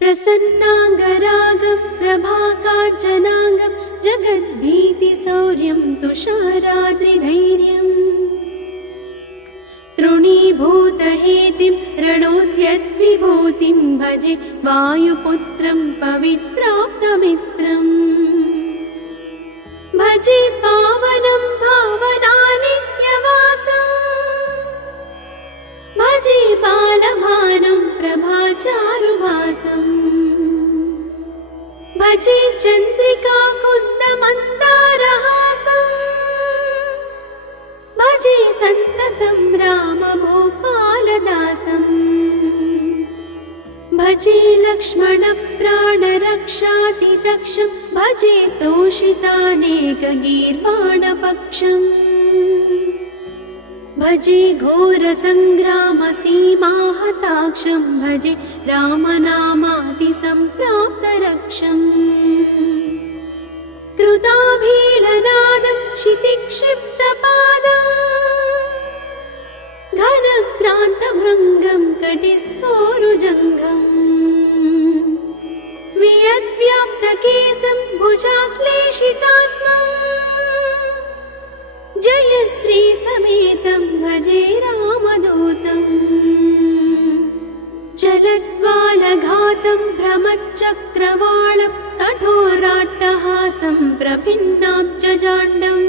प्रसन्नाङ्गरागं प्रभाकाञ्चनाङ्गं जगद्भीतिशौर्यं तुषाराद्रिधैर्यम् तृणीभूतहेतिं रणोद्यद्विभूतिं भजे वायुपुत्रं पवित्राप्तमित्रम् भजे पावनं भावनानित्यवासम् भजे बालभानं प्रभाचारुभासम् भजे चन्द्रिकाकुन्दमन्दारहासम् भजे सन्ततं रामभूपालदासम् भजे लक्ष्मणप्राणरक्षातिदक्षं भजे तोषितानेकगीर्वाणपक्षम् भजे घोरसङ्ग्रामसीमाहताक्षं भजे रामनामातिसम्प्राप्तरक्षम् कृताभीलनादं क्षितिक्षिप्तपादम् घनक्रान्तभृङ्गं कटिस्थोरुजङ्घम् वियद्व्याप्तकेशं भुजाश्लेषितास्मम् जयश्रीसमेतं भजे रामदूतम् चलद्वालघातं भ्रमच्चक्रवालं कठोराट्टहासं प्रभिन्नाब्जजाण्डम्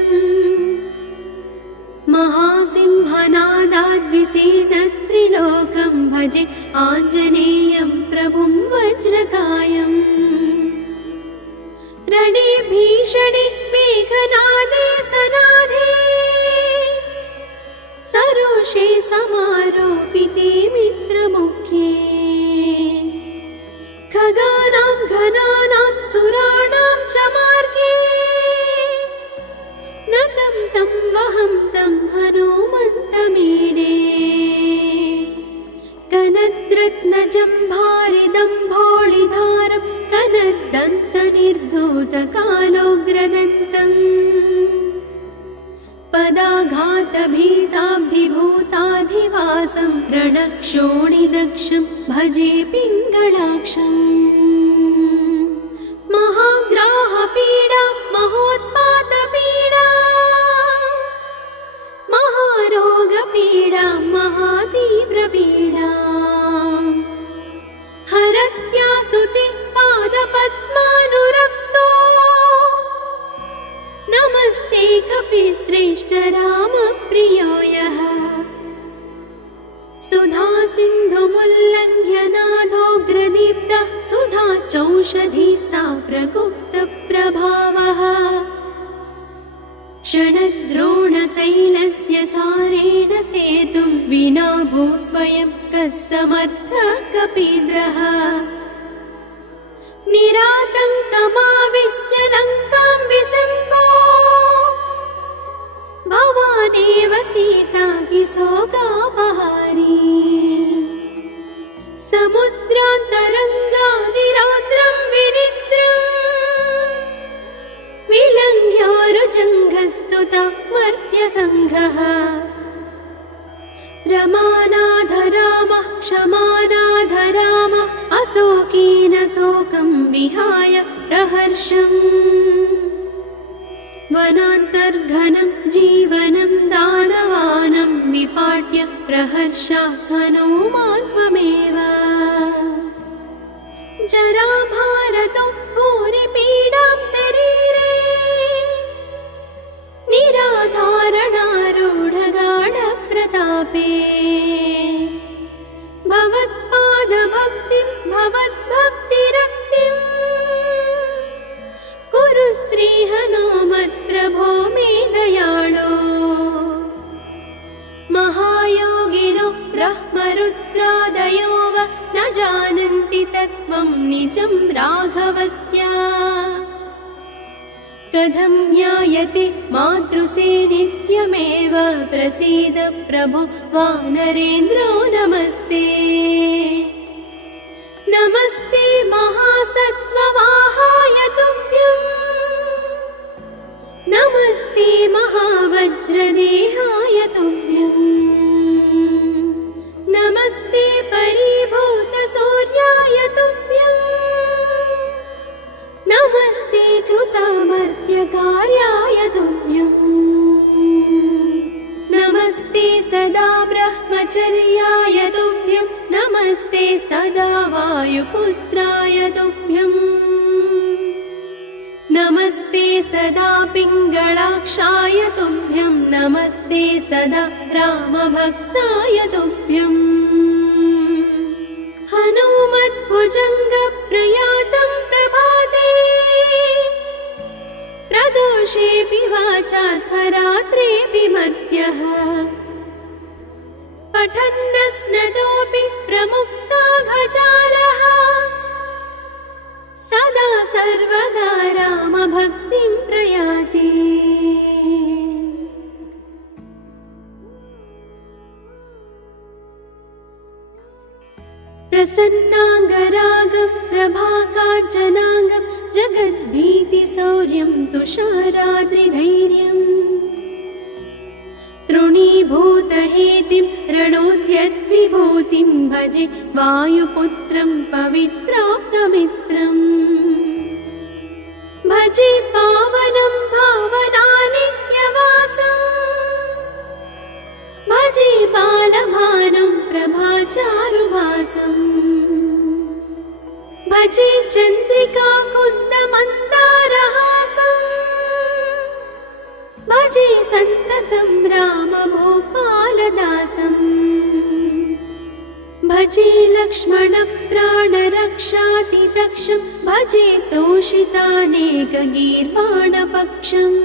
महासिंहनादाद्विशीर्णत्रिलोकं भजे आञ्जनेयं प्रभुं वज्रकायम् रणे भीषणे मेघनादे सनादे सरोषे समारोपिते मित्रमुख्ये खगानां घनानां सुराणां च मार्गे नतं तं वहं तं हनुमन्तमीडे कनद्रत्नजम्भारिदम्भोळिधारं कनद्दन्तनिर्धूतकालोग्रदन्तम् पदाघातभीताब्धिभूताधिवासं रणक्षोणिदक्षं भजे पिङ्गळाक्षम् महाग्राहपीडा महोत्पातपीडा महारोगपीडा महातीव्रपीडा हरत्यासुते पादपद्मानुरक्तो नमस्ते कपिश्रेष्ठ रामप्रियो यः सुधासिन्धुमुल्लङ्घ्य नाथोग्रदीप्तः सुधाचौषधीस्ता प्रगुप्तप्रभावः षडद्रोणशैलस्य सारेण सेतुं विना भूस्वयं कः समर्थः कपीन्द्रः निरातङ्कमाविश्य लङ्कां विसङ्गो भवानेव सीतातिशोकापहारी समुद्रान्तरङ्गादिरौद्रं विनिद्रम् विलङ्घ्योरुजङ्घस्तुता मर्त्यसङ्घः रमानाथ रामः क्षमानाथ रामः अशोकेन शोकं विहाय प्रहर्षम् वनान्तर्घनं जीवनं दानवानं विपाट्य प्रहर्षात् हनूमान् त्वमेव जराभारतो भूरिपीडां शरीरे निराधारणारूढगाढप्रतापे भवत्पादभक्तिं भवद्भक्तिरक्तिं कुरु श्रीहनुमत्प्रभो मे दयाळो महायोगिनो ब्रह्मरुद्रादयो वा न जानन्ति तत्त्वं निजं राघवस्य कथं ज्ञायते मातृसेनित्यमेव प्रसीद प्रभो वानरेन्द्रो नमस्ते नमस्ते महासत्त्ववाहाय तुभ्यं नमस्ते महावज्रदेहाय तुभ्यं नमस्ते परिभूतसूर्याय तुभ्यम् नमस्ते सदा वायुपुत्राय तुभ्यम् नमस्ते सदा पिङ्गळाक्षाय तुभ्यं नमस्ते सदा रामभक्ताय तुभ्यम् हनुमद्भुजङ्गप्रयातं प्रभाते प्रदोषेऽपि वाचार्थरात्रेऽपि मर्त्यः पठन्नस्नतोऽपि प्रमुक्ताघजालः सदा सर्वदा रामभक्तिं प्रयाति प्रसन्नाङ्गरागं प्रभाकाञ्चनाङ्गं जगद्भीतिशौर्यं तुषाराद्रिधैर्यम् तृणीभूतहेतिं रणोद्यद्विभूतिं भजे वायुपुत्रं पवित्राप्तमित्रम् भजे पावनं भावनानित्यवासम् भजे बालभानुं प्रभाचारुभासम् भजे चन्द्रिकाकुन्दमन्दारहासम् भजे सन्ततं रामभूपालदासम् भजे लक्ष्मणप्राणरक्षातिदक्षं भजे तोषितानेकगीर्वाणपक्षम्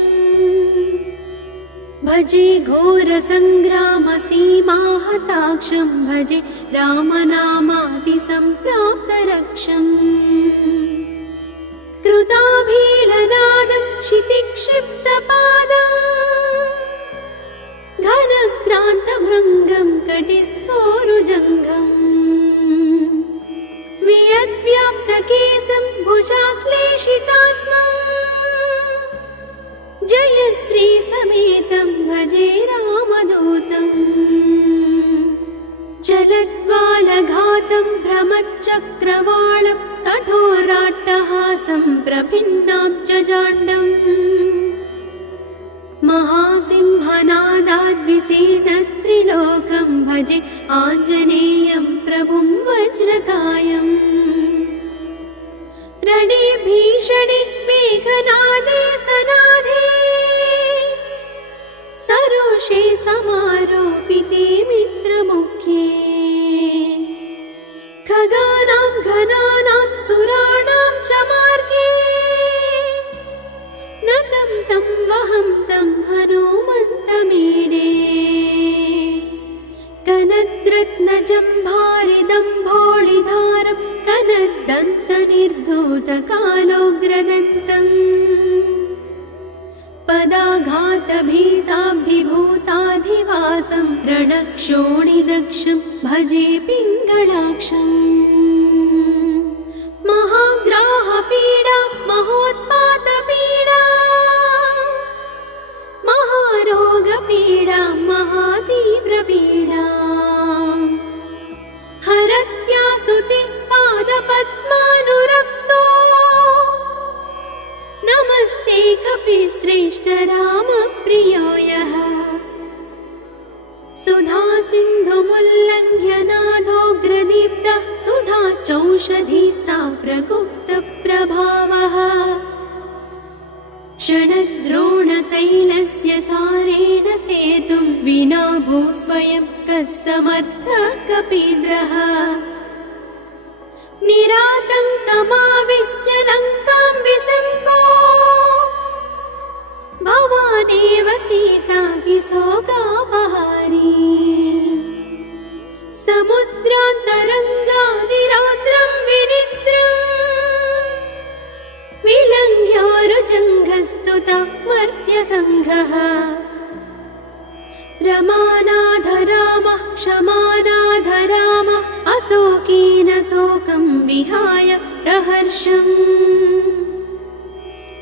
भजे घोरसङ्ग्रामसीमाहताक्षं भजे रामनामातिसम्प्राप्तरक्षम् कृताभीलनादं क्षितिक्षिप्तपादम् घनक्रान्तभृङ्गं कटिस्थोरुजङ्घम् वियद्व्याप्तकेशं भुजाश्लेषितास्मम् जयश्रीसमेतं भजे रामदूतम् चलद्वालघातं भ्रमच्चक्रवालं कठोराट्टहासं प्रभिन्नाब्जजाण्डम् महासिंहनादाद्विशीर्णत्रिलोकं भजे आञ्जनेयं प्रभुं वज्रकायम् रणे भीषणे मेघनादे सनाधे सरोषे समारोपिते मित्रमुख्ये खगानां घनानां सुराणां च मार्गे नतं तं वहं तं हनुमन्तमीडे कनद्रत्नजम्भारिदम्भोळिधारं कनद्दन्तनिर्धूतकालोग्रदन्तम् पदाघातभीताब्धिभूताधिवासं रणक्षोणिदक्षं भजे पिङ्गळाक्षम् महाग्राहपीडा महोत्पातपीडा महारोगपीडा महातीव्रपीडा हरत्यासुते पादपद्मानुरक्तो नमस्ते कपिश्रेष्ठ रामप्रियो यः सुधासिन्धुमुल्लङ्घ्य नाथोग्रदीप्तः सुधाचौषधीस्ता प्रगुप्तप्रभावः षडद्रोणशैलस्य सारेण सेतुं विना भूस्वयं कः समर्थः कपीन्द्रः निरातङ्कमाविश्य लङ्कां विसङ्को भवानेव सीतातिशोकापहारी समुद्रान्तरङ्गादिरौद्रं विनिद्रम् विलङ्घ्योरुजङ्घस्तुता मर्त्यसङ्घः रमानाथ रामः क्षमानाथ रामः अशोकेन शोकं विहाय प्रहर्षम्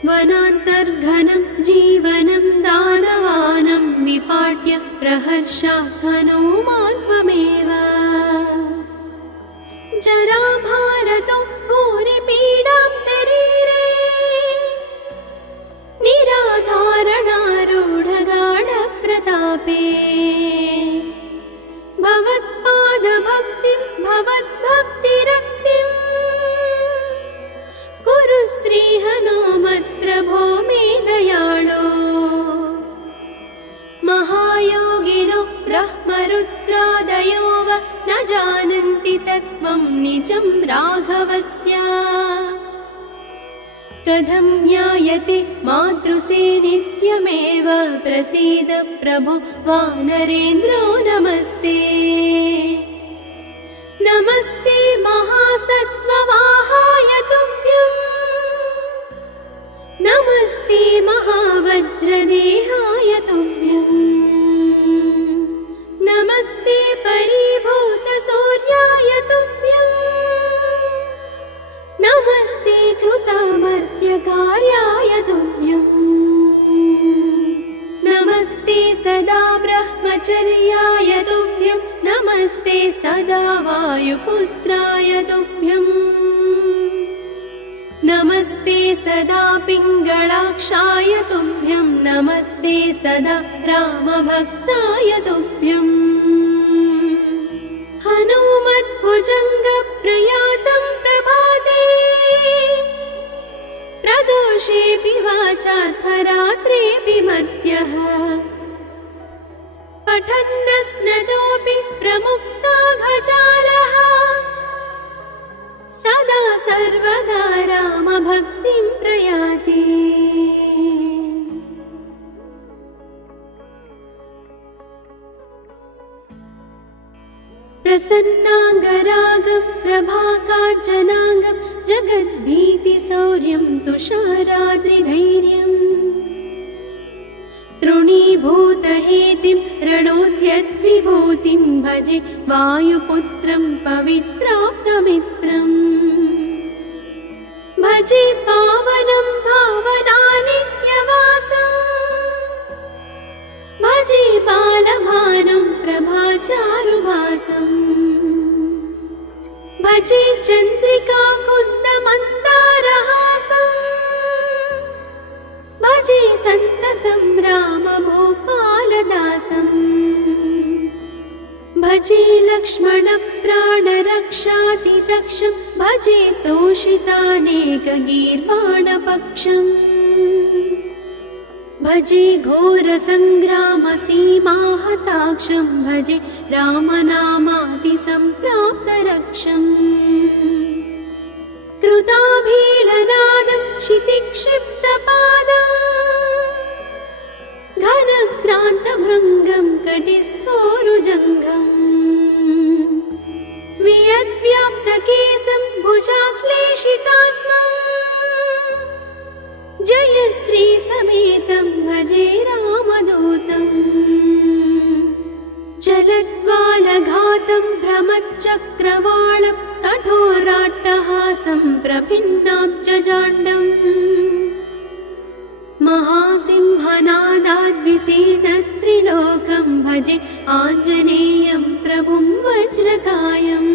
वनान्तर्घनं जीवनं दानवानं विपाट्य प्रहर्षात् हनुमान् त्वमेव जराभारतो भूरिपीडां शरीरे निराधारणारूढगाढप्रतापे भवत्पादभक्तिं भवद्भक्तिं निजं राघवस्य कथं ज्ञायते मातृसे नित्यमेव प्रसीद प्रभो वानरेन्द्रो नमस्ते नमस्ते महासत्त्ववाहाय तुभ्यं नमस्ते महावज्रदेहाय तुभ्यं नमस्ते परिभूतसूर्याय तुभ्यं नमस्ते कृतामर्त्यकार्याय तुभ्यं नमस्ते सदा ब्रह्मचर्याय तुभ्यं नमस्ते सदा वायुपुत्राय तुभ्यं नमस्ते सदा पिङ्गळाक्षाय तुभ्यं नमस्ते सदा रामभक्ताय तुभ्यं हनुमद्भुजङ्गप्रयातं प्रभाते प्रदोषेऽपि वाचार्थरात्रेऽपि मर्त्यः पठन्नस्नतोऽपि प्रमुक्ताघजालः सदा सर्वदा रामभक्तिं प्रयाति प्रसन्नाङ्गरागं प्रभाकाञ्चनाङ्गं जगद्भीतिशौर्यं तुषाराद्रिधैर्यम् तृणीभूतहेतिं रणोद्यद्विभूतिं भजे वायुपुत्रं पवित्राप्तमित्रम् भजे पावनं भावनानित्यवासम् भजे बालभानुं प्रभाचारुभासम् भजे चन्द्रिकाकुन्दमन्दारहासम् भजे सन्ततं रामभूपालदासम् भजे लक्ष्मणप्राणरक्षातिदक्षं भजे तोषितानेकगीर्वाणपक्षम् भजे घोरसङ्ग्रामसीमाहताक्षं भजे रामनामातिसम्प्राप्तरक्षम् कृताभीलनादं क्षितिक्षिप्तपादं घनक्रान्तभृङ्गं कटिस्थोरुजङ्घम् वियद्व्याप्तकेशं भुजाश्लेषितास्मम् जयश्रीसमेतं भजे रामदूतम् चलद्वालघातं भ्रमच्चक्रवालं कठोराट्टहासं प्रभिन्नाब्जजाण्डम् महासिंहनादाद्विशीर्णत्रिलोकं भजे आञ्जनेयं प्रभुं वज्रकायम्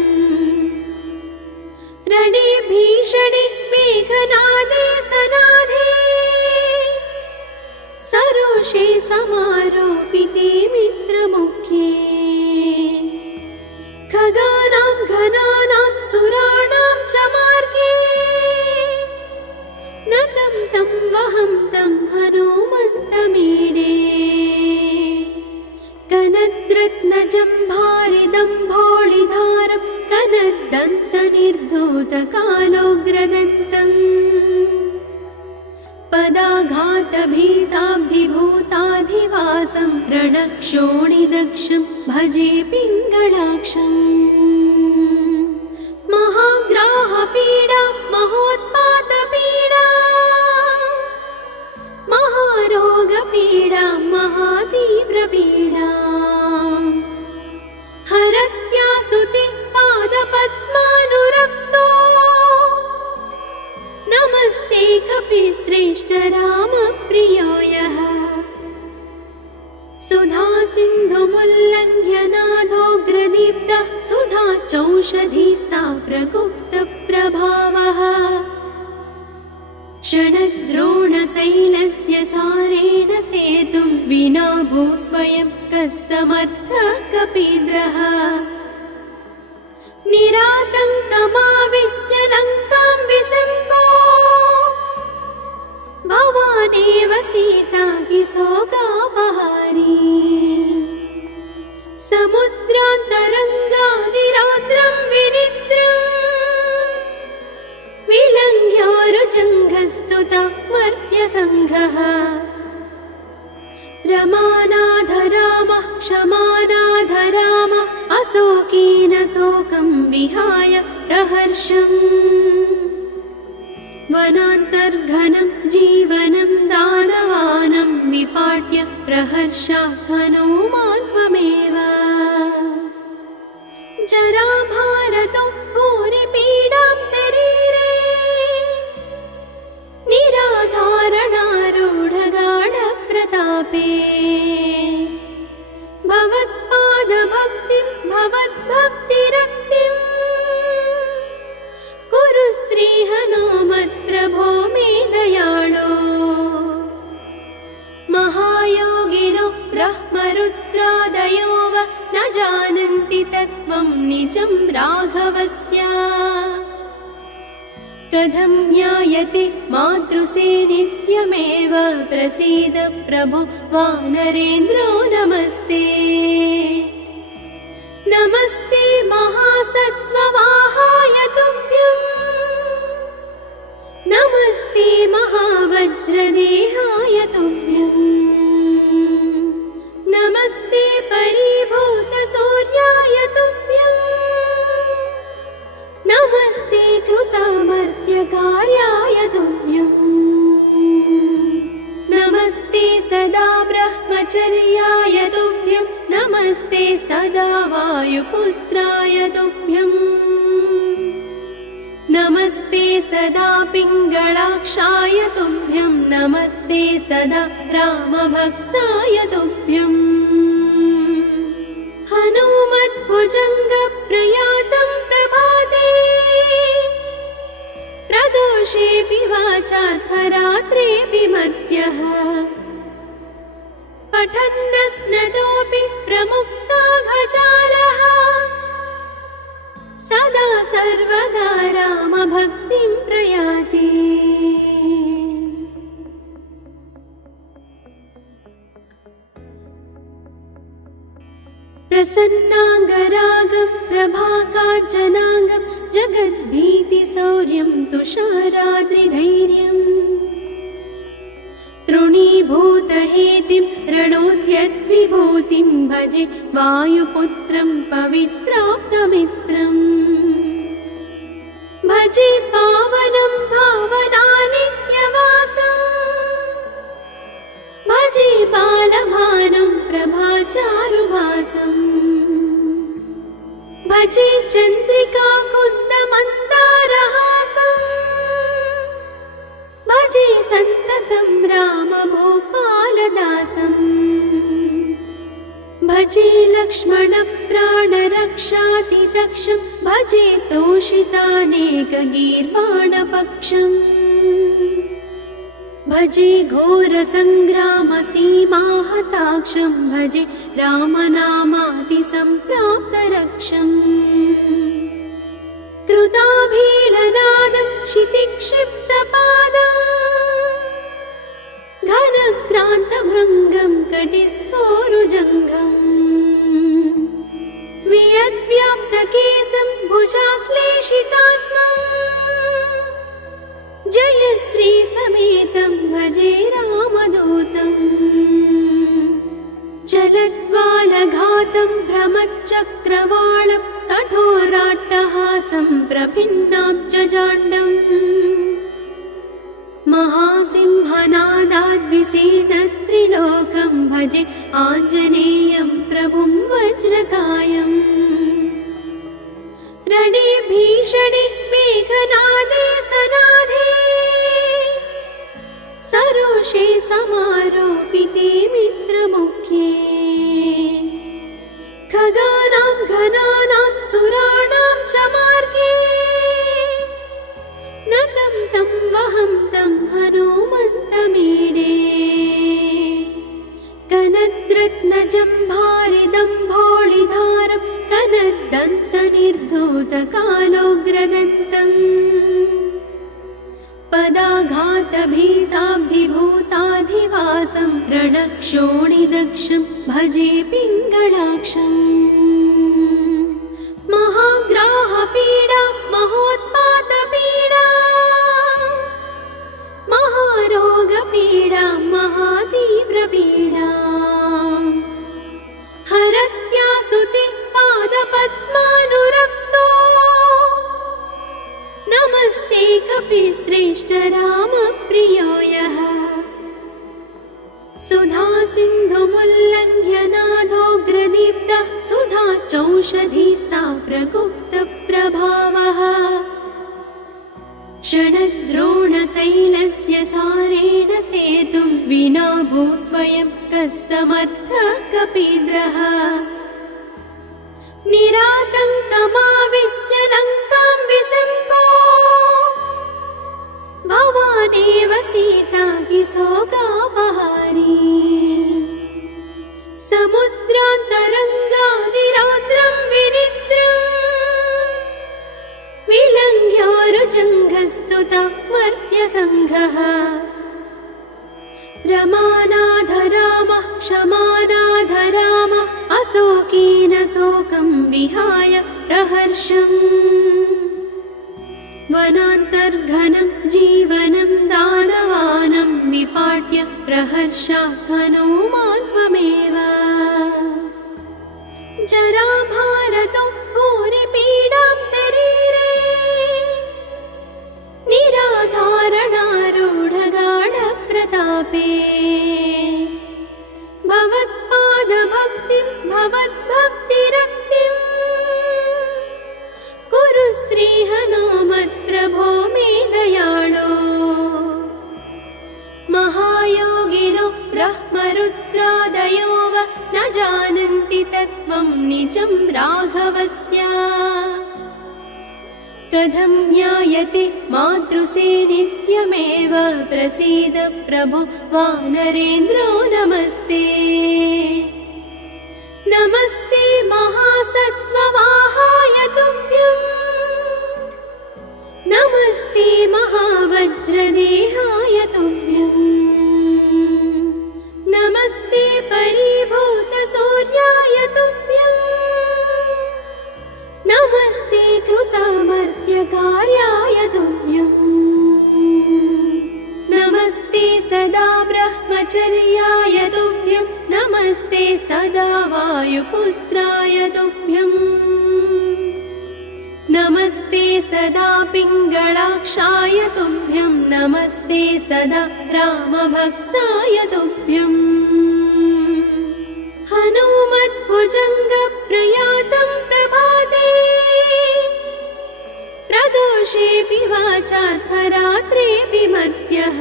रणे भीषणे मेघनादे सनादे सरोषे समारोपिते मित्रमुख्ये खगानां घनानां सुराणां च मार्गे नतं तं वहं तं हनुमन्तमीडे कनद्रत्नजम्भारिदम्भोळिधारं कनद्दन्तनिर्धूतकालोग्रदन्तम् पदाघातभीताब्धिभूताधिवासं रणक्षोणिदक्षं भजे पिङ्गळाक्षम् महाग्राहपीडा महोत्पातपीडा महारोगपीडा महातीव्रपीडा हरत्यासुते पादपद्मानुरक्तो नमस्ते कपिश्रेष्ठ रामप्रियो यः सुधा सिन्धुमुल्लङ्घ्य नाथोग्रदीप्तः सुधा चौषधीस्ता प्रगुप्तप्रभावः षडद्रोणशैलस्य सारेण सेतुं विना भूस्वयं कः समर्थः कपीन्द्रः निरातङ्कमाविश्य लङ्कां विसम्पो भवानेव सीतातिशोकापहारी समुद्रान्तरङ्गादिरौद्रं विनिद्रम् पुरस्तुता मर्त्यसङ्घः रमानाथ रामः क्षमानाथ रामः अशोकेन शोकं विहाय प्रहर्षम् वनान्तर्घनं जीवनं दानवानं विपाट्य प्रहर्षात् हनूमान् त्वमेव जराभारतो भूरिपीडां शरीरे निराधारणारूढगाढप्रतापे भवत्पादभक्तिं भवद्भक्तिरक्तिं कुरु श्रीहनुमत्प्रभो मे दयाळो महायोगिनो ब्रह्मरुद्रादयो वा न जानन्ति तत्त्वं निजं राघवस्य कथं ज्ञायते मातृसे नित्यमेव प्रसीद प्रभो वानरेन्द्रो नमस्ते नमस्ते महासत्त्ववाहाय तुभ्यं नमस्ते महावज्रदेहाय तुभ्यं नमस्ते परिभूतसूर्याय तुभ्यं नमस्ते कृतामर्त्यकार्याय तुभ्यं नमस्ते सदा ब्रह्मचर्याय तुभ्यं नमस्ते सदा वायुपुत्राय तुभ्यं नमस्ते सदा पिङ्गळाक्षाय तुभ्यं नमस्ते सदा रामभक्ताय तुभ्यं हनुमद्भुजङ्गप्रयातं प्रभाते प्रदोषेऽपि वाचाथ रात्रेऽपि मर्त्यः पठन्नस्नतोऽपि प्रमुक्ताघजालः सदा सर्वदा रामभक्तिं प्रयाति प्रसन्नाङ्गरागं प्रभाकाञ्चनाङ्गं जगद्भीतिशौर्यं तुषाराद्रिधैर्यम् तृणीभूतहेतिं रणोद्यद्विभूतिं भजे वायुपुत्रं पवित्राप्तमित्रम् भजे पावनं भावनानित्यवासम् भजे बालभानं प्रभाचारुभासम् भजे चन्द्रिका कुन्दमन्दारहासम् भजे सन्ततं रामभूपालदासम् भजे लक्ष्मणप्राणरक्षातिदक्षं भजे तोषितानेकगीर्वाणपक्षम् भजे घोरसङ्ग्रामसीमाहताक्षं भजे रामनामातिसम्प्राप्तरक्षम् कृताभीलनादं क्षितिक्षिप्तपादम् घनक्रान्तभृङ्गं कटिस्थोरुजङ्घम् वियद्व्याप्तकेशं भुजाश्लेषितास्मम् जयश्रीसमेतं भजे रामदूतम् चलद्वालघातं भ्रमच्चक्रवालं कठोराट्टहासं प्रभिन्नाब्जजाण्डम् महासिंहनादाद्विशीर्णत्रिलोकं भजे आञ्जनेयं प्रभुं वज्रकायम् रणे भीषणे मेघनादे सनाधे सरोषे समारोपिते मित्रमुख्ये खगानां घनानां सुराणां च मार्गे नतं तं वहं तं हनुमन्तमीडे कनद्रत्नजम्भारिदम्भोळिधारं कनद्दन्तनिर्धूतकालोग्रदन्तम् पदाघातभीताब्धिभूताधिवासं रणक्षोणिदक्षं भजे पिङ्गळाक्षम् महाग्राहपीडा महोत्पातपीडा सर्वेऽपि श्रेष्ठ रामप्रियो यः सुधा सिन्धुमुल्लङ्घ्य नादोग्रदीप्तः सुधा चौषधीस्ता प्रगुप्तप्रभावः षडद्रोणशैलस्य सारेण सेतुं विना भू स्वयं कः समर्थः कपीन्द्रः निरातङ्कमाविश्य लङ्कां विसङ्गो भवानेव सीतातिशोकापहारी समुद्रान्तरङ्गादिरौद्रं विनिद्रम् विलङ्घ्योरुजङ्घस्तुता मर्त्यसङ्घः रमानाथ रामः क्षमानाथ रामः अशोकेन शोकं विहाय प्रहर्षम् वनान्तर्घनं जीवनं दानवानं विपाट्य प्रहर्षा हनुमान् त्वमेव जराभारतो भूरिपीडां शरीरे निराधारणारूढगाढप्रतापे भवत्पादभक्तिं भवद्भक्तिरक्तिं कुरु श्रीहनुमत्प्रभो मे दयाळो महायोगिनो ब्रह्मरुद्रादयो वा न जानन्ति तत्त्वं निजं राघवस्य कथं ज्ञायते मातृसे नित्यमेव प्रसीद प्रभो वानरेन्द्रो नमस्ते नमस्ते महासत्त्ववाहाय तुभ्यं नमस्ते महावज्रदेहाय तुभ्यं नमस्ते परिभूतसूर्याय तुभ्यं नमस्ते कृतामर्त्यकार्याय तुभ्यं नमस्ते सदा ब्रह्मचर्याय तुभ्यं नमस्ते सदा वायुपुत्राय तुभ्यं नमस्ते सदा पिङ्गळाक्षाय तुभ्यं नमस्ते सदा रामभक्ताय तुभ्यं हनुमद्भुजङ्गप्रयातं प्रभाते प्रदोषेऽपि वाचार्थरात्रेऽपि मर्त्यः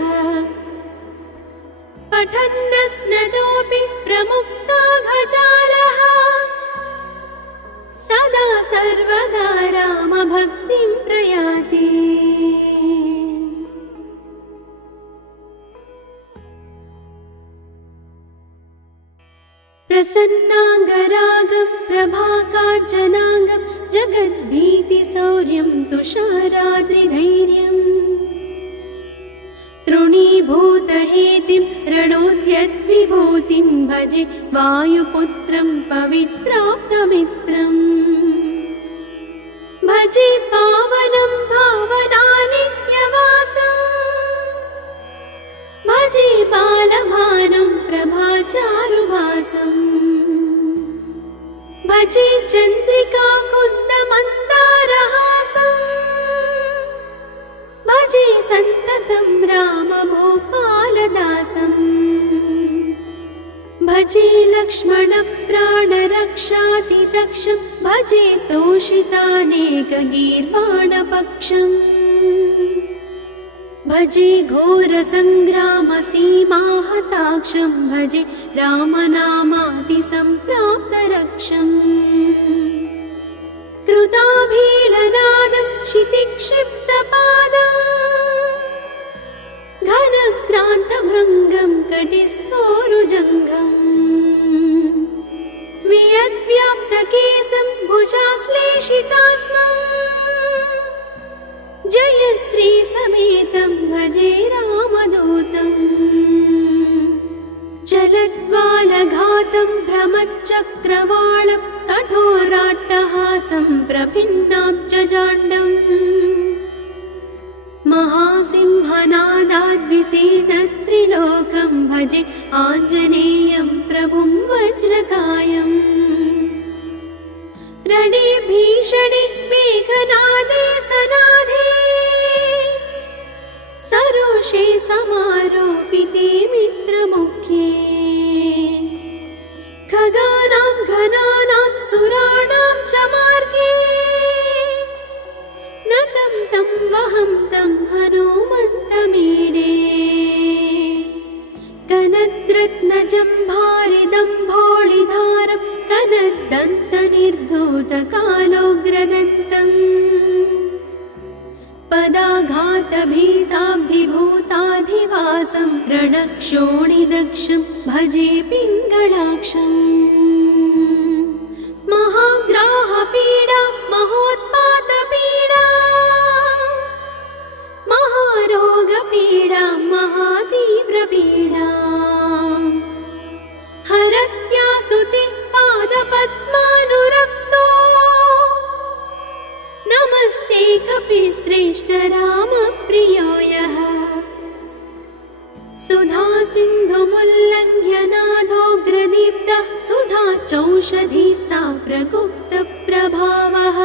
पठन्नस्नतोऽपि प्रमुक्ताघजालः सदा सर्वदा रामभक्तिं प्रयाति प्रसन्नाङ्गरागं प्रभाकाञ्चनाङ्गं जगद्भीतिशौर्यं तुषाराद्रिधैर्यम् तृणीभूतहेतिं रणोद्यद्विभूतिं भजे वायुपुत्रं पवित्राप्तमित्रम् भजे पावनं भावनानित्यवासम् भजे बालभानुं प्रभाचारुभासम् भजे चन्द्रिकाकुन्दमन्दारहासम् भजे सन्ततं रामभूपालदासम् भजे लक्ष्मणप्राणरक्षातिदक्षं भजे तोषितानेकगीर्वाणपक्षम् भजे घोरसङ्ग्रामसीमाहताक्षं भजे रामनामातिसम्प्राप्तरक्षम् कृताभीलनादं क्षितिक्षिप्तपादम् घनक्रान्तभृङ्गं कटिस्थोरुजङ्घम् वियद्व्याप्तकेशं भुजाश्लेषितास्मम् जयश्री समेतं भजे रामदूतम् चलद्वालघातं भ्रमच्चक्रवालं कठोराट्टहासं प्रभिन्नाब्जजाण्डम् महासिंहनादाद्विशीर्णत्रिलोकं भजे आञ्जनेयं प्रभुं वज्रकायम् रणे भीषणे मेघनादे सनादे पाशे समारोपिते मित्रमुख्ये खगानां घनानां सुराणां च मार्गे नतं तं वहं तं हनुमन्तमीडे कनद्रत्नजम्भारिदम्भोळिधारं कनद्दन्तनिर्धूतकालोग्रदन्तम् पदाघातभीताब्धिभूताधिवासं रणक्षोणिदक्षं भजे पिङ्गळाक्षम् महाग्राहपीडा महोत्पातपीडा महारोगपीडा महातीव्रपीडा हरत्यासुते पादपद्मानुरक्तो नमस्ते कपिश्रेष्ठ रामप्रियो यः सुधा सिन्धुमुल्लङ्घ्य नाथोग्रदीप्तः सुधा चौषधीस्था प्रगुप्तप्रभावः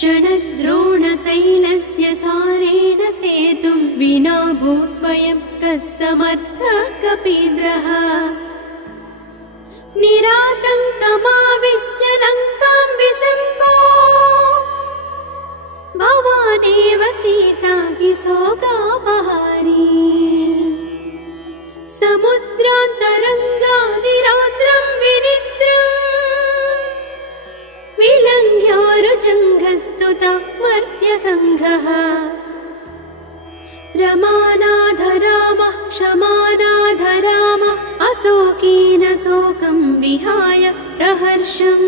षडद्रोणशैलस्य सारेण सेतुं विना भूस्वयं कः समर्थः कपीन्द्रः निरातङ्कमाविश्य लङ्कां विसङ्गो भवानेव सीतातिशोकापहारी समुद्रान्तरङ्गादिरौद्रं विनिद्रम् विलङ्घ्योरुजङ्घस्तुता मर्त्यसङ्घः रमानाधरामः क्षमानाधरामः अशोकेन शोकं विहाय प्रहर्षम्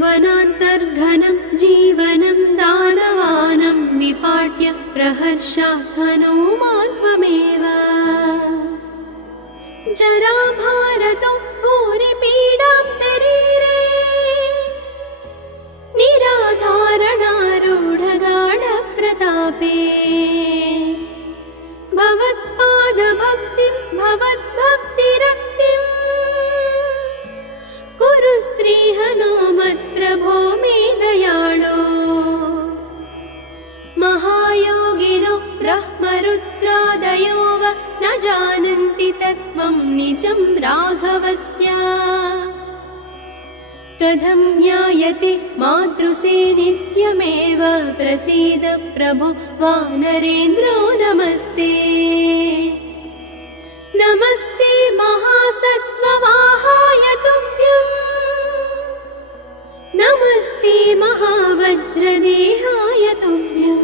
वनान्तर्घनं जीवनं दानवानं विपाट्य प्रहर्षात् हनूमान् त्वमेव जराभारतो भूरिपीडां शरीरे निराधारणारूढगाढप्रतापे भवत्पादभक्तिं भवद्भक्तिरक्तिं कुरु श्रीहनुमत्प्रभो मे दयाळो महायोगिनो ब्रह्मरुद्रादयो वा न जानन्ति तत्त्वं निजं राघवस्य कथं ज्ञायते मातृसे नित्यमेव प्रसीद प्रभो वानरेन्द्रो नमस्ते नमस्ते महासत्त्ववाहाय तुभ्यं नमस्ते महावज्रदेहाय तुभ्यं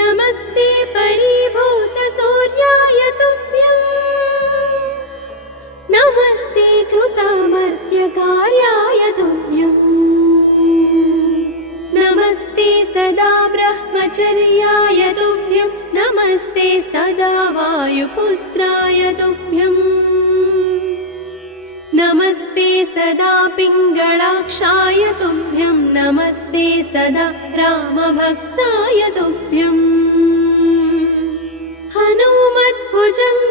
नमस्ते परिभूतसूर्याय तुभ्यं नमस्ते कृतामर्त्यकार्याय तुभ्यं नमस्ते सदा ब्रह्मचर्याय तुभ्यं नमस्ते सदा वायुपुत्राय तुभ्यं नमस्ते सदा पिङ्गळाक्षाय तुभ्यं नमस्ते सदा रामभक्ताय तुभ्यं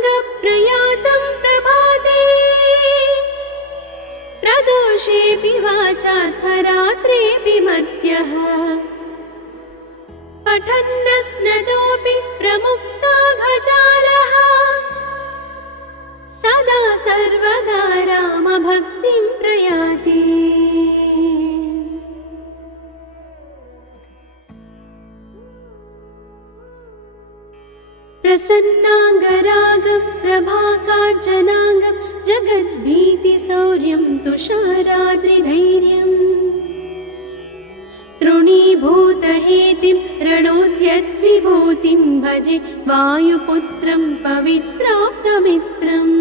हनुमद्भुजङ्गप्रयातं प्रभाते प्रदोषेऽपि वाचार्थरात्रेऽपि मर्त्यः पठन्नस्नतोऽपि प्रमुक्ताघजालः सदा सर्वदा रामभक्तिं प्रयाति प्रसन्नाङ्गरागं प्रभाकाञ्चनाङ्गं जगद्भीतिशौर्यं तुषाराद्रिधैर्यम् तृणीभूतहेतिं रणोद्यद्विभूतिं भजे वायुपुत्रं पवित्राप्तमित्रम्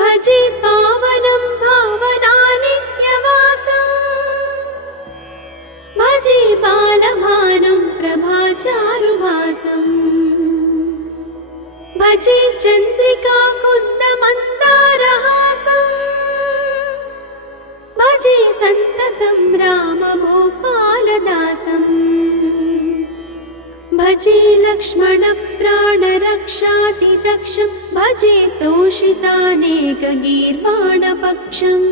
भजे पावनं भावनानित्यवासम् भजे बालभानुं प्रभाचारुभासम् भजे चन्द्रिका कुन्दमन्दारहासम् भजे सन्ततं रामभूपालदासम् भजे लक्ष्मणप्राणरक्षातिदक्षं भजे तोषितानेकगीर्वाणपक्षम्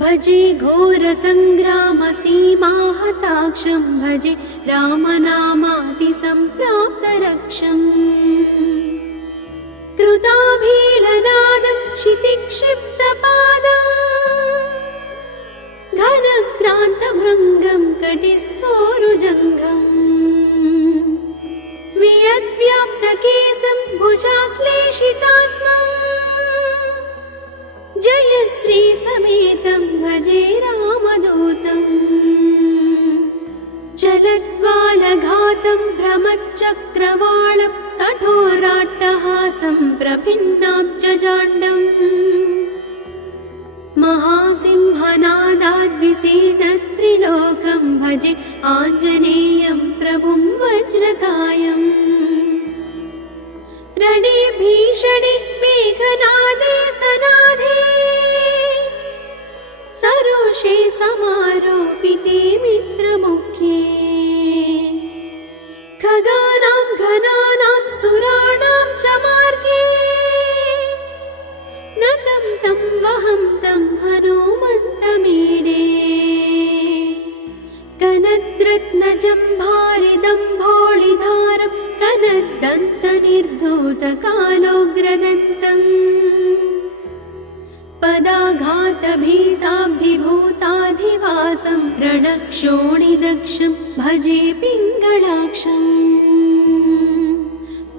भजे घोरसङ्ग्रामसीमाहताक्षं भजे रामनामातिसम्प्राप्तरक्षम् कृताभीलनादं क्षितिक्षिप्तपादम् घनक्रान्तभृङ्गं कटिस्थोरुजङ्घम् वियद्व्याप्तकेशं भुजाश्लेषितास्मम् जयश्रीसमेतं भजे रामदूतम् चलद्वालघातं भ्रमच्चक्रवालं कठोराट्टहासं प्रभिन्नाब्जजाण्डम् महासिंहनादाद्विशीर्णत्रिलोकं भजे आञ्जनेयं प्रभुं वज्रकायम् रणे भीषणे मेघनादे सनादे सरोषे समारोपिते मित्रमुख्ये खगानां घनानां सुराणां च मार्गे नतं तं वहं तं हनुमन्तमीडे कनद्रत्नजम्भारिदम्भोळिधारं कनद्दन्तनिर्धूतकालोग्रदन्तम् पदाघातभीताब्धिभूताधिवासं रणक्षोणिदक्षं भजे पिङ्गळाक्षम्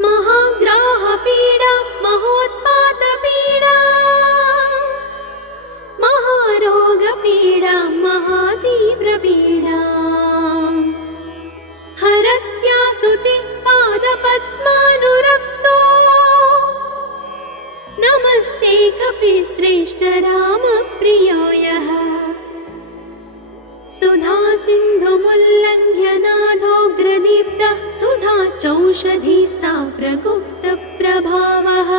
महाग्राहपीडा महोत्पातपीडा महारोगपीडा महातीव्रपीडा हरत्यासुति पादपद्मानुरक्तो नमस्ते कपिश्रेष्ठ रामप्रियो यः सुधासिन्धुमुल्लङ्घ्य नाथोग्रदीप्तः सुधाचौषधीस्ता प्रगुप्तप्रभावः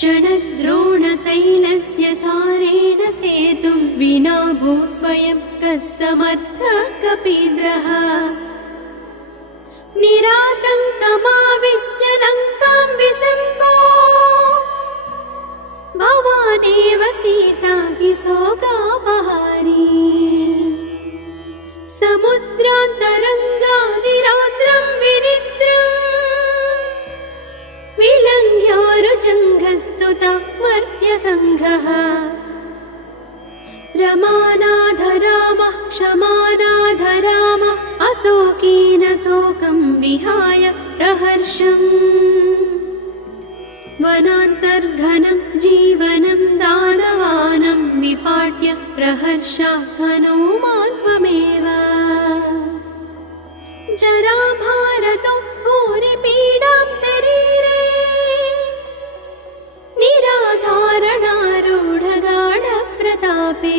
षडद्रोणशैलस्य सारेण सेतुं विना भूस्वयं कः समर्थः कपीन्द्रः निरातङ्कमाविश्य लङ्कां विसङ्गो भवानेव सीतातिशोकापहारी समुद्रान्तरङ्गादिरौद्रं विनिद्रम् विलङ्घ्योरुजङ्घस्तुता मर्त्यसङ्घः रमानाथ रामः क्षमानाथ रामः अशोकेन शोकं विहाय प्रहर्षम् वनान्तर्घनं जीवनं दानवानं विपाट्य प्रहर्षात् हनुमान् त्वमेव जराभारतो भूरिपीडां शरीरे निराधारणारूढगाढप्रतापे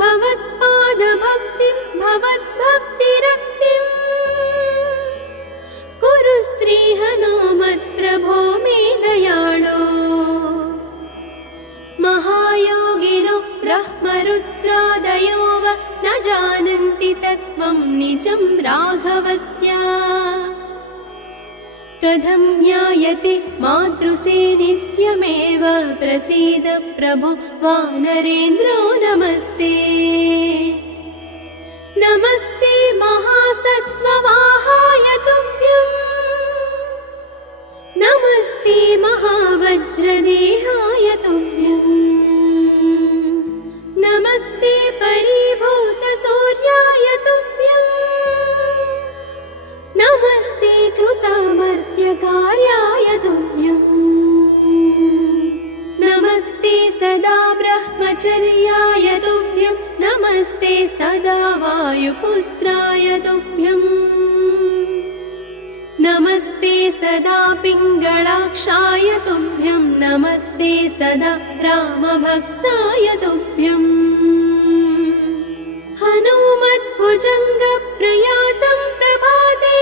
भवत्पादभक्तिं भवद्भक्तिरक्तिं कुरु श्रीहनुमत्प्रभो मे दयाळो महायोगिनो ब्रह्मरुद्रादयो वा न जानन्ति तत्त्वं निजं राघवस्य कथं ज्ञायते मातृसे नित्यमेव प्रसीद प्रभो वानरेन्द्रो नमस्ते नमस्ते महासत्त्ववाहाय तुभ्यं नमस्ते महावज्रदेहाय तुभ्यं नमस्ते परिभूतसूर्याय तुभ्यं नमस्ते कृतामर्त्यकार्याय तुभ्यं नमस्ते सदा ब्रह्मचर्याय तुभ्यं नमस्ते सदा वायुपुत्राय तुभ्यं नमस्ते सदा पिङ्गळाक्षाय तुभ्यं नमस्ते सदा रामभक्ताय तुभ्यं हनुमद्भुजङ्गप्रयातं प्रभाते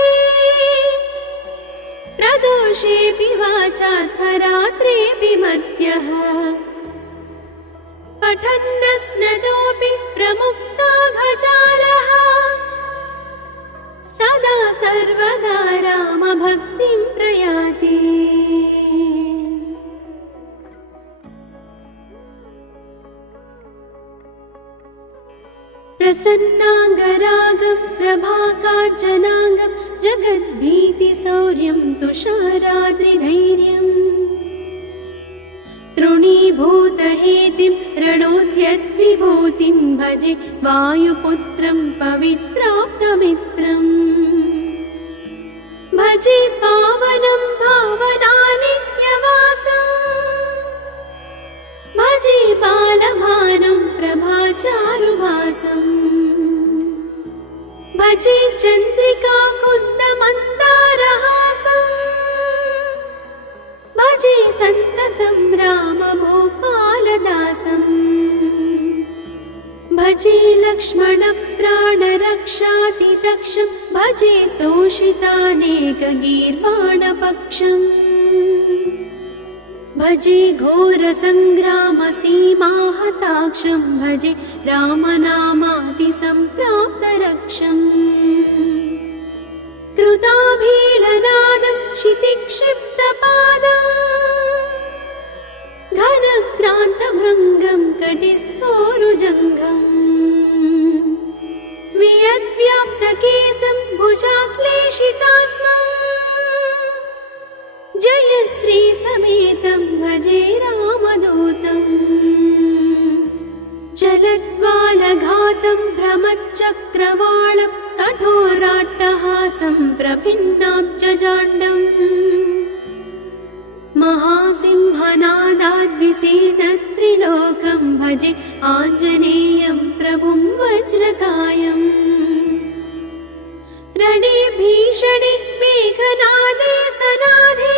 प्रदोषेऽपि वाचाथ रात्रेऽपि मर्त्यः पठन्नस्नतोऽपि प्रमुक्ताघजालः सदा सर्वदा रामभक्तिं प्रयाति प्रसन्नाङ्गरागं प्रभाकाञ्चनाङ्गं जगद्भीतिशौर्यं तुषाराद्रिधैर्यम् तृणीभूतहेतिं रणोद्यद्विभूतिं भजे वायुपुत्रं पवित्राप्तमित्रम् भजे पावनं भावनानित्यवासम् भजे बालभानुं प्रभाचारुभासम् भजे चन्द्रिका कुन्दमन्दारहासम् भजे सन्ततं रामभूपालदासम् भजे लक्ष्मणप्राणरक्षातिदक्षं भजे तोषितानेकगीर्वाणपक्षम् भजे घोरसङ्ग्रामसीमाहताक्षं भजे रामनामातिसम्प्राप्तरक्षम् कृताभीलनादं क्षितिक्षिप्तपादम् घनक्रान्तभृङ्गं कटिस्थोरुजङ्घम् वियद्व्याप्तकेशं भुजाश्लेषितास्मं जयश्रीसमेतं भजे रामदूतम् चलद्वालघातं भ्रमच्चक्रवालं कठोराट्टहासं प्रभिन्नाब्जजाण्डम् महासिंहनादाद्विशीर्णत्रिलोकं भजे आञ्जनेयं प्रभुं वज्रकायम् रणे भीषणे मेघनादे सनाधे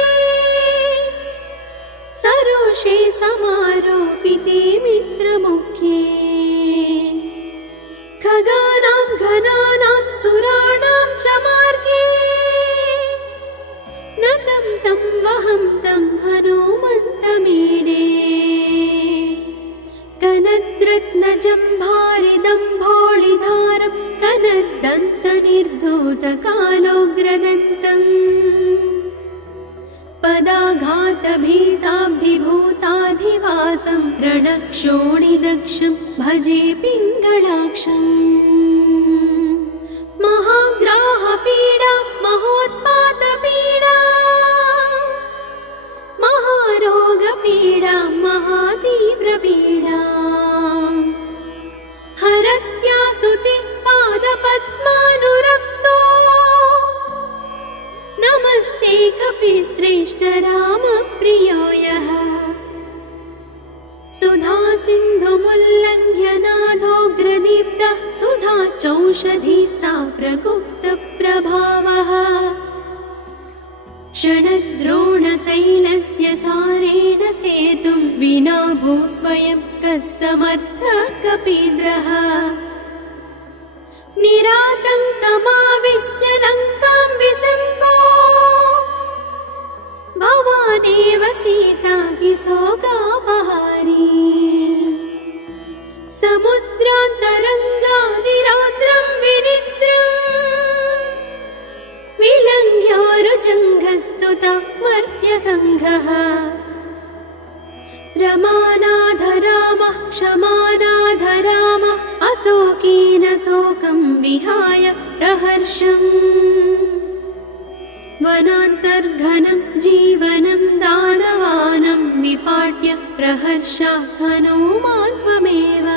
सरोषे समारोपिते मित्रमुख्ये खगानां घनानां सुराणां च मार्गे नतं तं वहं तं हनुमन्तमीडे कनद्रत्नजम्भारिदम्भोळिधारं कनद्दन्तनिर्धूतकालोग्रदन्तम् पदाघातभीताब्धिभूताधिवासं रणक्षोणिदक्षं भजे पिङ्गळाक्षम् महाग्राहपीडा महोत्पातपीडा महारोगपीडा महातीव्रपीडा हरत्यासुते पादपद्मानुरक्तो नमस्ते कपिश्रेष्ठ रामप्रियो यः सुधासिन्धुमुल्लङ्घ्य नाथोग्रदीप्तः सुधाचौषधीस्था प्रगुप्तप्रभावः षडद्रोणशैलस्य सारेण सेतुं विना भूस्वयं कः समर्थः कपीन्द्रः निरातङ्कमाविश्य लङ्कां विसम्पो भवानेव सीतातिशोकापहारी समुद्रान्तरङ्गादिरौद्रं विनिद्रम् विलङ्घ्योरुजङ्घस्तुता मर्त्यसङ्घः रमानाथ रामः क्षमानाथ रामः अशोकेन शोकं विहाय प्रहर्षम् वनान्तर्घनं जीवनं दानवानं विपाट्य प्रहर्षात् हनुमान् त्वमेव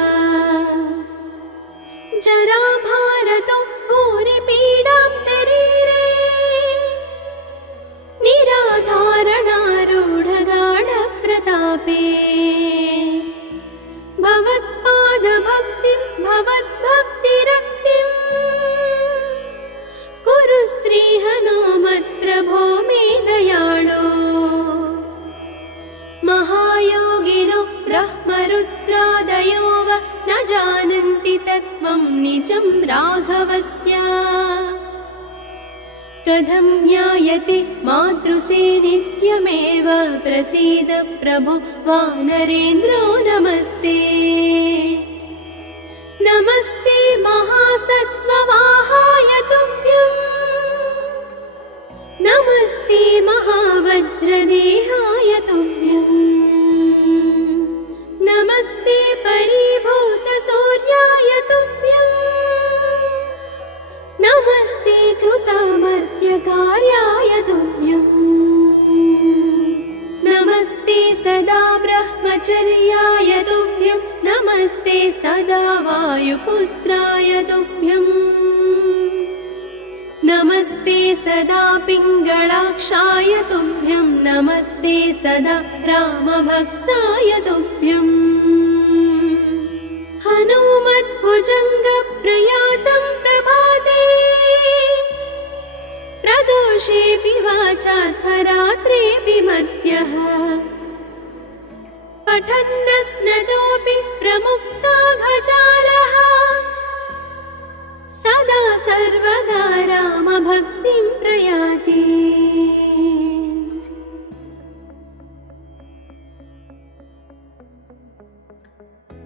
जराभारतो भूरिपीडां शरीरे निराधारणारूढगाढप्रतापे भवत्पादभक्तिं भवद्भक्तिरक्तिं कुरु श्रीहनुमत्प्रभो मे दयाळो महायोगिनो ब्रह्मरुद्रादयो वा न जानन्ति तत्त्वं निजं राघवस्य कथं ज्ञायते मातृसेनित्यमेव प्रसीद प्रभो वानरेन्द्रो नमस्ते नमस्ते महासत्त्ववाहाय तुभ्यं नमस्ते महावज्रदेहाय तुभ्यं नमस्ते परिभूतसूर्याय तुभ्यम् सदा वायुपुत्राय तुभ्यम् नमस्ते सदा पिङ्गळाक्षाय तुभ्यं नमस्ते सदा रामभक्ताय तुभ्यम् हनुमद्भुजङ्गप्रयातं प्रभाते प्रदोषेऽपि वाचाथ रात्रेऽपि मर्त्यः पठन्नस्नतोऽपि प्रमुक्ताघजालः सदा सर्वदा रामभक्तिं प्रयाति।